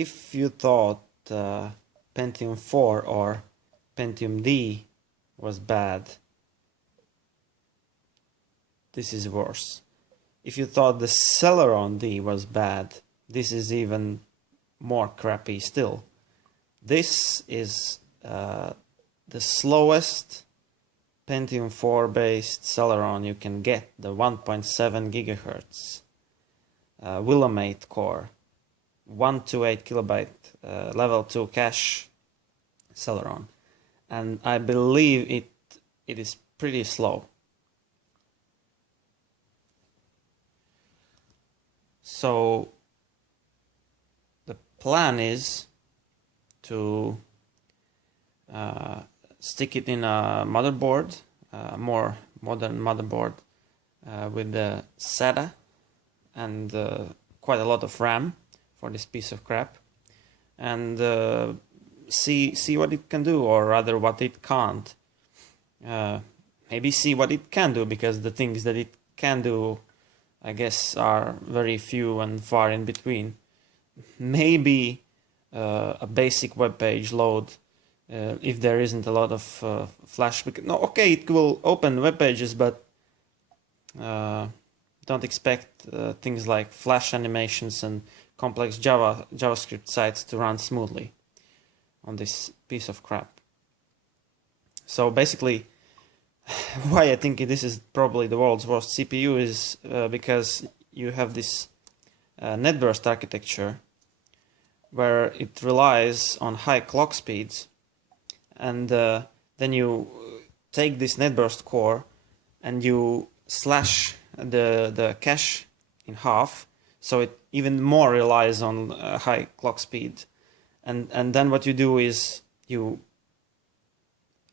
if you thought Pentium 4 or Pentium D was bad, this is worse. If you thought the Celeron D was bad, this is even more crappy still. This is the slowest Pentium 4 based Celeron you can get, the 1.7 gigahertz Willamette core, 1 to 8 kilobyte level 2 cache Celeron, and I believe it is pretty slow. So the plan is to stick it in a motherboard, more modern motherboard with the SATA and quite a lot of RAM for this piece of crap, and see what it can do, or rather what it can't. Maybe see what it can do, because the things that it can do, I guess, are very few and far in between. Maybe a basic web page load, if there isn't a lot of flash. No, okay, it will open web pages, but don't expect things like flash animations and complex JavaScript sites to run smoothly on this piece of crap. So basically, why I think this is probably the world's worst CPU is because you have this net burst architecture where it relies on high clock speeds, and then you take this net burst core and you slash the cache in half, so it even more relies on high clock speed, and then what you do is you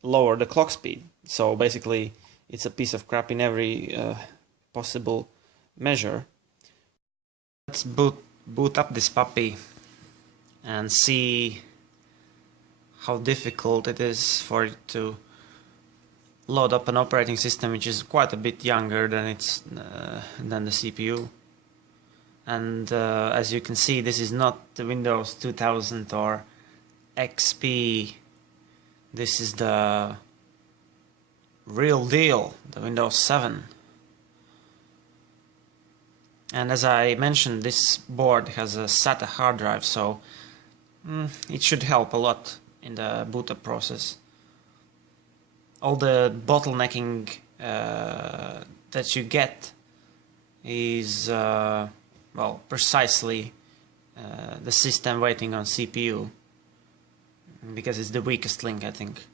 lower the clock speed. So basically it's a piece of crap in every possible measure. Let's boot up this puppy and see how difficult it is for it to load up an operating system which is quite a bit younger than than the CPU. And as you can see, this is not the Windows 2000 or XP. This is the real deal, the Windows 7. And as I mentioned, this board has a SATA hard drive, so it should help a lot in the boot-up process. All the bottlenecking that you get is, well, precisely the system waiting on CPU, because it's the weakest link, I think.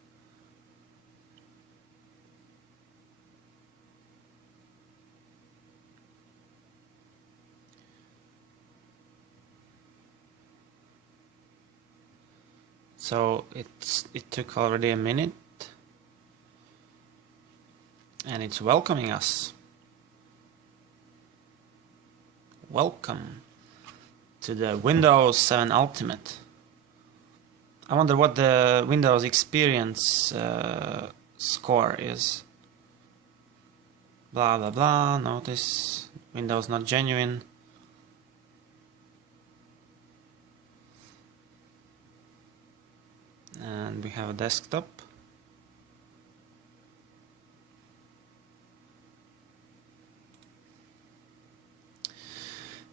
So it took already a minute, and it's welcoming us. Welcome to the Windows 7 Ultimate. I wonder what the Windows experience score is. Blah blah blah, notice Windows not genuine. And we have a desktop.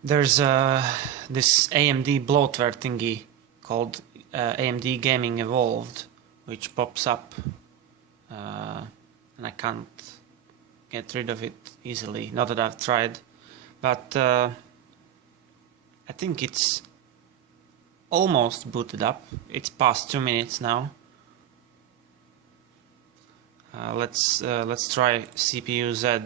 There's this AMD bloatware thingy called AMD Gaming Evolved, which pops up, and I can't get rid of it easily, not that I've tried, but I think it's almost booted up. It's past 2 minutes now. Let's try CPU Z.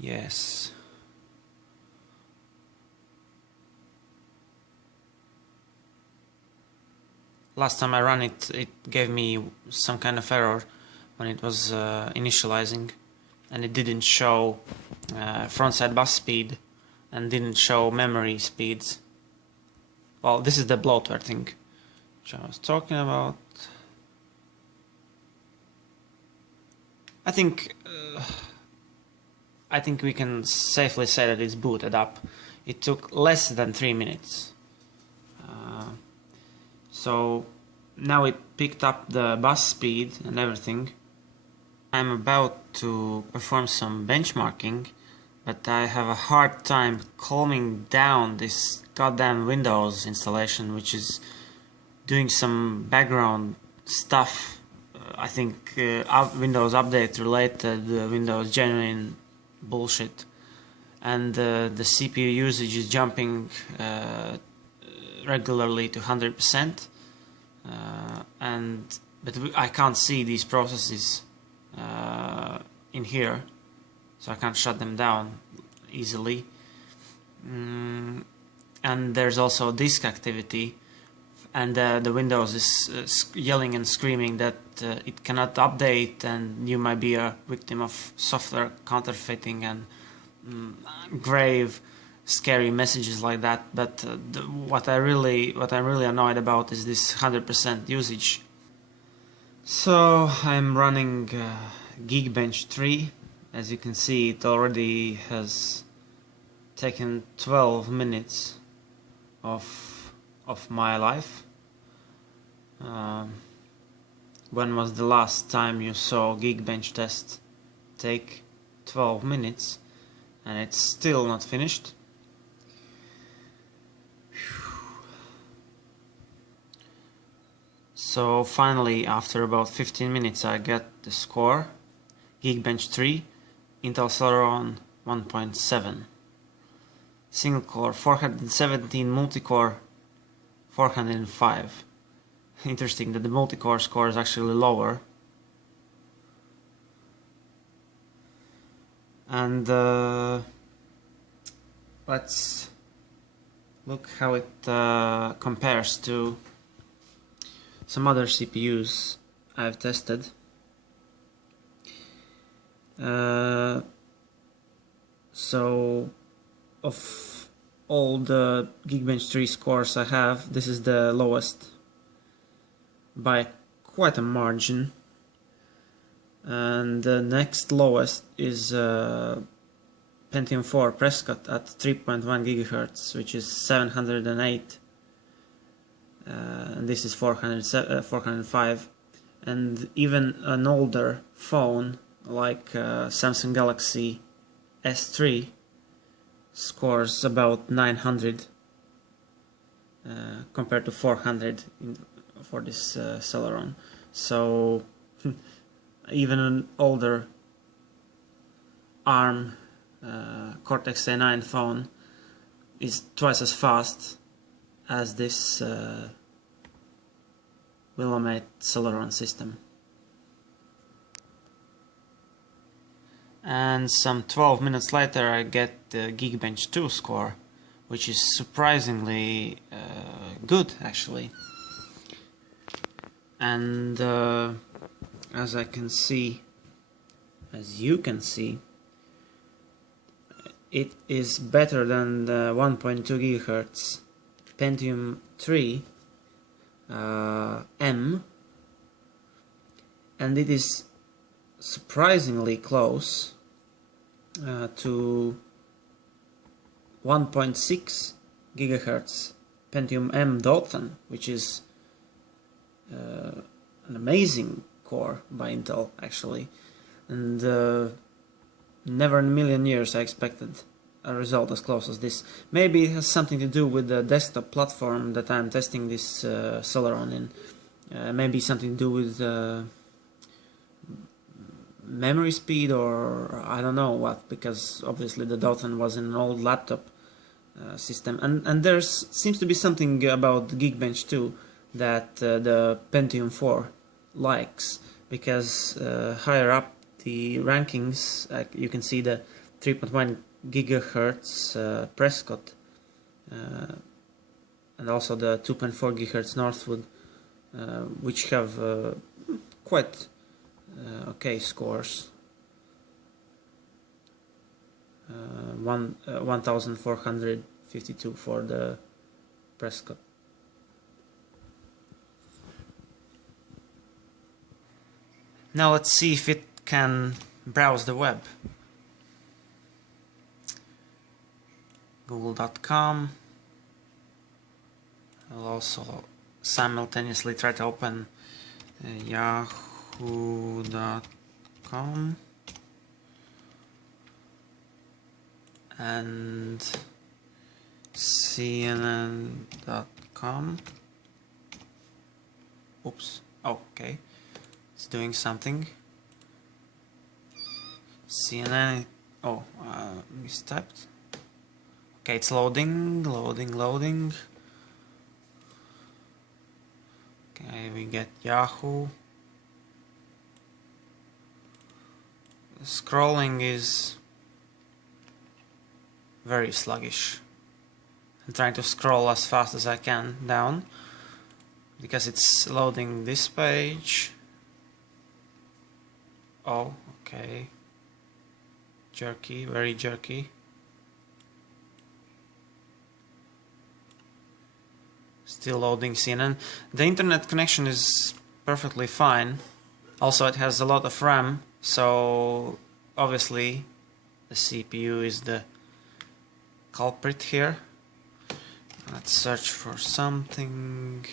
Yes. Last time I ran it, it gave me some kind of error when it was initializing, and it didn't show frontside bus speed and didn't show memory speeds. Well, this is the bloatware thing which I was talking about. I think I think we can safely say that it's booted up. It took less than 3 minutes. So now it picked up the bus speed and everything. I'm about to perform some benchmarking, but I have a hard time calming down this goddamn Windows installation, which is doing some background stuff. I think Windows Update related, Windows genuine bullshit, and the CPU usage is jumping regularly to 100%, but I can't see these processes in here, so I can't shut them down easily. And there's also disk activity, and the Windows is yelling and screaming that it cannot update, and you might be a victim of software counterfeiting and grave, scary messages like that. But what I'm really annoyed about is this 100% usage. So I'm running Geekbench 3. As you can see, it already has taken 12 minutes of my life. When was the last time you saw Geekbench test take 12 minutes and it's still not finished? So finally, after about 15 minutes, I get the score. Geekbench 3, Intel Celeron 1.7. Single core 417, multi-core 405. Interesting that the multi-core score is actually lower. And let's look how it compares to some other CPUs I've tested. So of all the Geekbench 3 scores I have, this is the lowest by quite a margin, and the next lowest is Pentium 4 Prescott at 3.1 GHz, which is 708, and this is 405, and even an older phone like Samsung Galaxy S3 scores about 900 compared to 400 for this Celeron. So even an older ARM Cortex-A9 phone is twice as fast as this Willamette Celeron system. And some 12 minutes later I get the Geekbench 2 score, which is surprisingly good actually. And as you can see, it is better than the 1.2 GHz Pentium 3 M, and it is surprisingly close to 1.6 GHz Pentium M Dothan, which is an amazing core by Intel actually, and never in a million years I expected a result as close as this. Maybe it has something to do with the desktop platform that I'm testing this Celeron in. Maybe something to do with memory speed, or I don't know what, because obviously the Dothan was in an old laptop system, and there seems to be something about Geekbench 2 that the Pentium 4 likes, because higher up the rankings you can see the 3.1 GHz Prescott and also the 2.4 GHz Northwood, which have quite okay scores. 1452 for the Prescott. Now let's see if it can browse the web. google.com. I'll also simultaneously try to open yahoo.com and cnn.com. Oops. Okay. It's doing something. CNN. Oh, mistyped. Okay, it's loading. Okay, we get Yahoo. The scrolling is very sluggish. I'm trying to scroll as fast as I can down because it's loading this page. Oh, okay. Jerky, very jerky. Still loading CNN. The internet connection is perfectly fine. Also, it has a lot of RAM, so obviously the CPU is the culprit here. Let's search for something.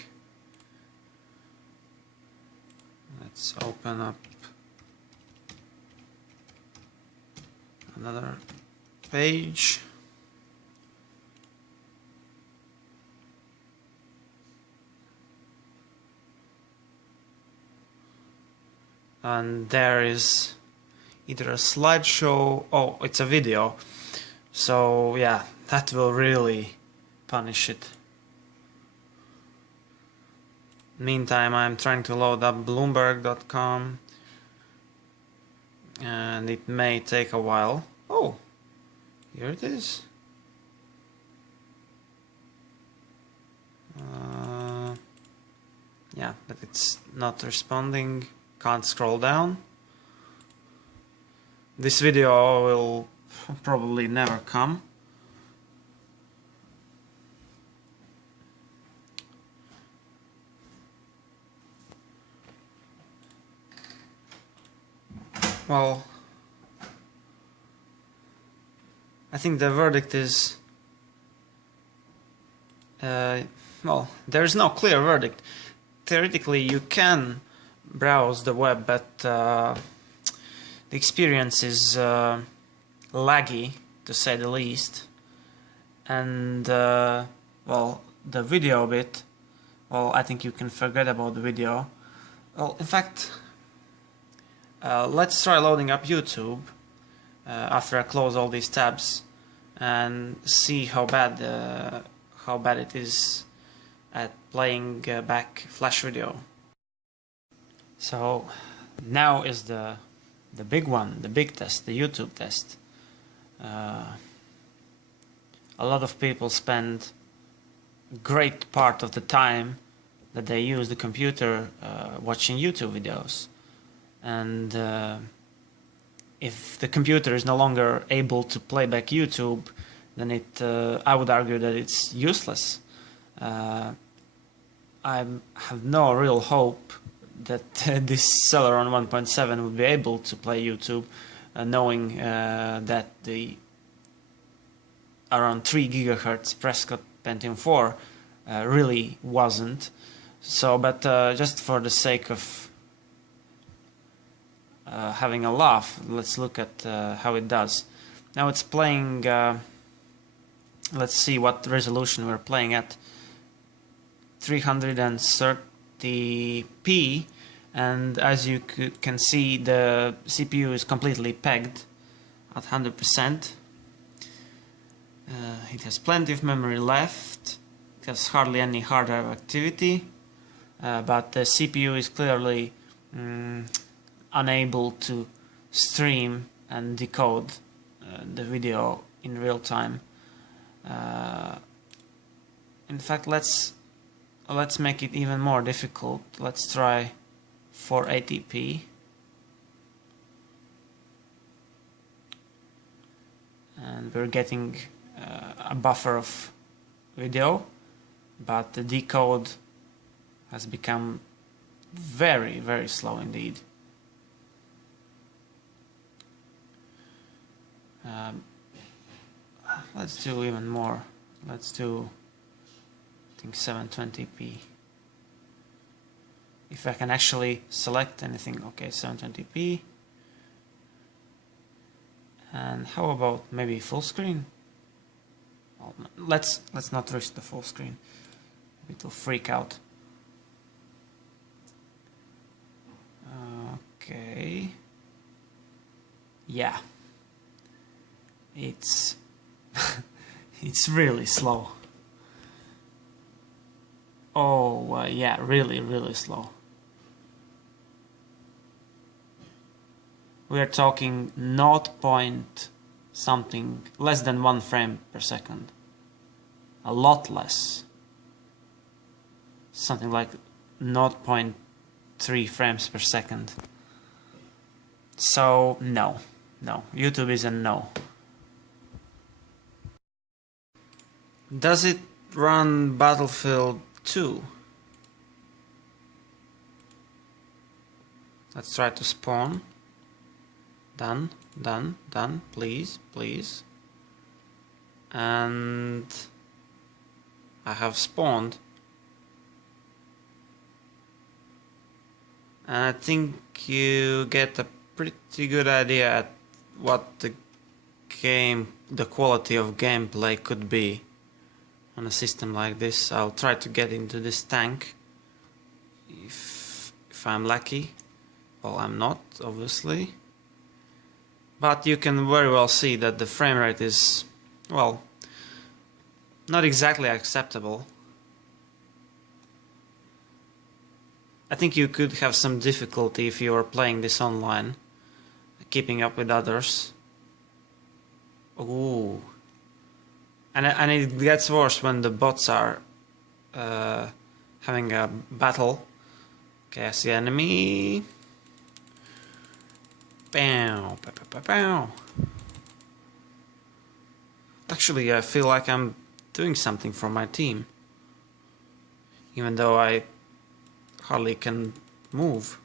Let's open up another page. And there is either a slideshow. Oh, it's a video. So yeah, that will really punish it. Meantime, I'm trying to load up Bloomberg.com, and it may take a while. Oh, here it is. Yeah, but it's not responding. Can't scroll down. This video will probably never come. Well, I think the verdict is well, there's no clear verdict. Theoretically, you can browse the web, but the experience is laggy, to say the least. And well, the video bit, well, I think you can forget about the video. Well, in fact, let's try loading up YouTube after I close all these tabs and see how bad it is at playing back Flash video. So now is the big one, the big test, the YouTube test. A lot of people spend a great part of the time that they use the computer watching YouTube videos. And if the computer is no longer able to play back YouTube, then I would argue that it's useless. I have no real hope that this Celeron 1.7 would be able to play YouTube, knowing that the around 3 GHz Prescott Pentium 4 really wasn't. So, but just for the sake of having a laugh, let's look at how it does. Now it's playing, let's see what resolution we're playing at. 330p, and as you can see, the CPU is completely pegged at 100%. It has plenty of memory left. It has hardly any hard drive activity, but the CPU is clearly unable to stream and decode the video in real time. In fact, let's make it even more difficult. Let's try 480p. And we're getting a buffer of video, but the decode has become very, very slow indeed. let's do even more. Let's do, I think, 720p. If I can actually select anything, okay, 720p. And how about maybe full screen? Well, let's not risk the full screen. It will freak out. Okay. Yeah. It's it's really slow. Oh, yeah, really slow. We are talking 0 point something, less than 1 frame per second. A lot less. Something like 0.3 frames per second. So, no. YouTube is a no. Does it run Battlefield 2? Let's try to spawn. Done, please. And I have spawned. And I think you get a pretty good idea at what the quality of gameplay could be on a system like this. I'll try to get into this tank if I'm lucky. Well, I'm not, obviously. But you can very well see that the frame rate is, well, not exactly acceptable. I think you could have some difficulty if you are playing this online, keeping up with others. Ooh. And it gets worse when the bots are having a battle. Okay, I see enemy. Pow, pow, pow, pow, pow. Actually, I feel like I'm doing something for my team, even though I hardly can move.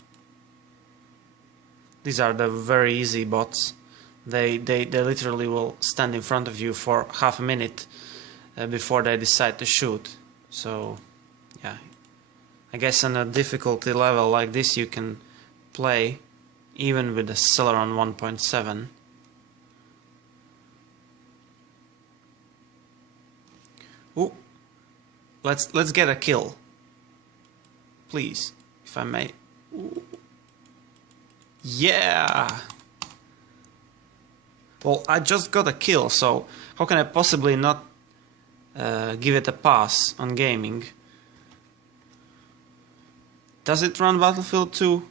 These are the very easy bots. They literally will stand in front of you for half a minute before they decide to shoot. So, yeah, I guess on a difficulty level like this you can play even with the Celeron 1.7. Ooh, let's get a kill, please, if I may. Ooh. Yeah. Well, I just got a kill, so how can I possibly not give it a pass on gaming? Does it run Battlefield 2?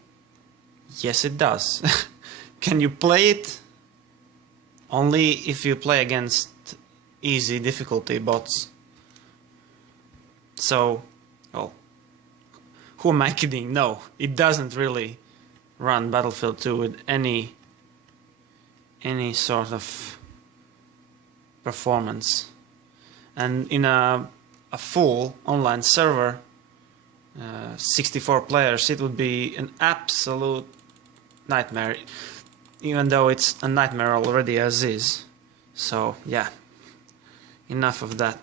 Yes, it does. Can you play it? Only if you play against easy difficulty bots. So, well, who am I kidding? No, it doesn't really run Battlefield 2 with any sort of performance. And in a full online server, 64 players, it would be an absolute nightmare, even though it's a nightmare already as is. So yeah, enough of that.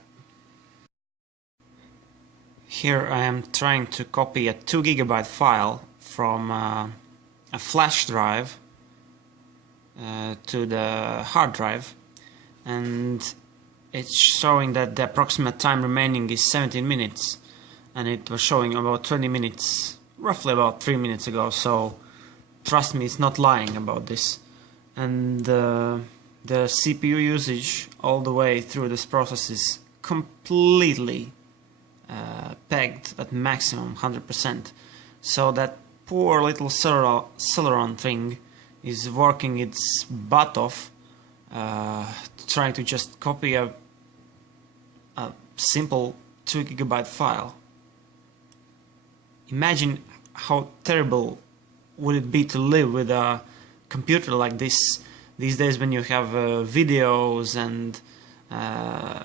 Here I am trying to copy a 2 GB file from a flash drive to the hard drive, and it's showing that the approximate time remaining is 17 minutes, and it was showing about 20 minutes, roughly about 3 minutes ago, so trust me, it's not lying about this. And the CPU usage all the way through this process is completely pegged at maximum 100%. So that poor little Celeron thing is working its butt off, trying to just copy a simple 2 GB file. Imagine how terrible would it be to live with a computer like this these days, when you have videos and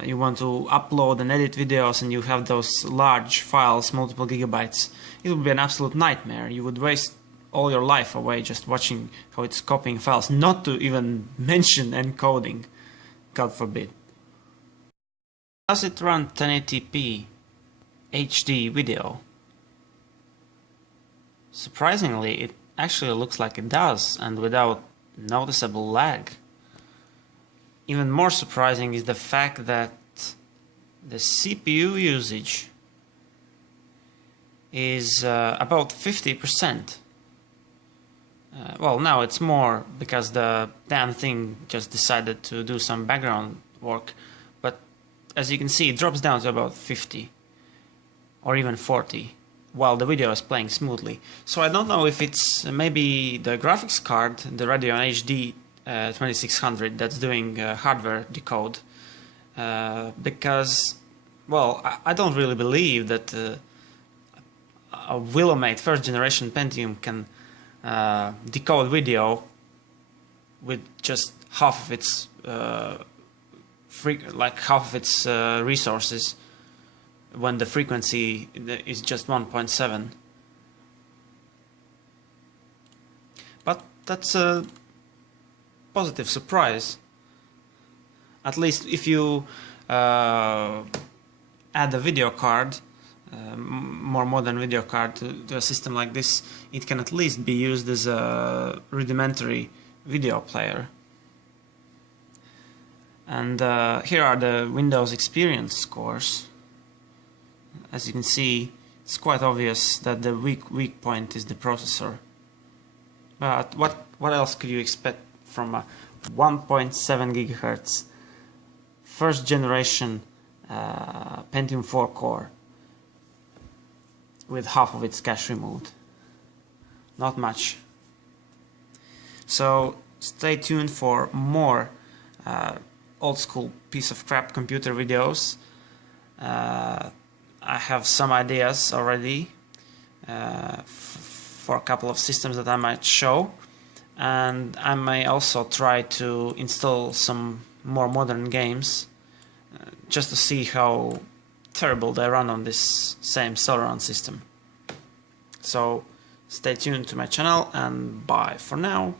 you want to upload and edit videos and you have those large files, multiple gigabytes. It would be an absolute nightmare. You would waste all your life away just watching how it's copying files, not to even mention encoding, God forbid. Does it run 1080p HD video? Surprisingly, it actually looks like it does, and without noticeable lag. Even more surprising is the fact that the CPU usage is about 50%. Well, now it's more because the damn thing just decided to do some background work, but as you can see, it drops down to about 50 or even 40 while the video is playing smoothly. So I don't know if it's maybe the graphics card, the Radeon HD 2600, that's doing hardware decode, because, well, I don't really believe that a Willamette first generation Pentium can decode video with just half of its resources when the frequency is just 1.7. But that's a positive surprise. At least if you add a video card, more modern video card to a system like this, it can at least be used as a rudimentary video player. And here are the Windows experience scores. As you can see, it's quite obvious that the weak point is the processor. But what else could you expect from a 1.7 GHz first generation Pentium 4 core with half of its cache removed? Not much. So stay tuned for more old school piece of crap computer videos. I have some ideas already for a couple of systems that I might show, and I may also try to install some more modern games just to see how terrible they run on this same Celeron system. So stay tuned to my channel, and bye for now.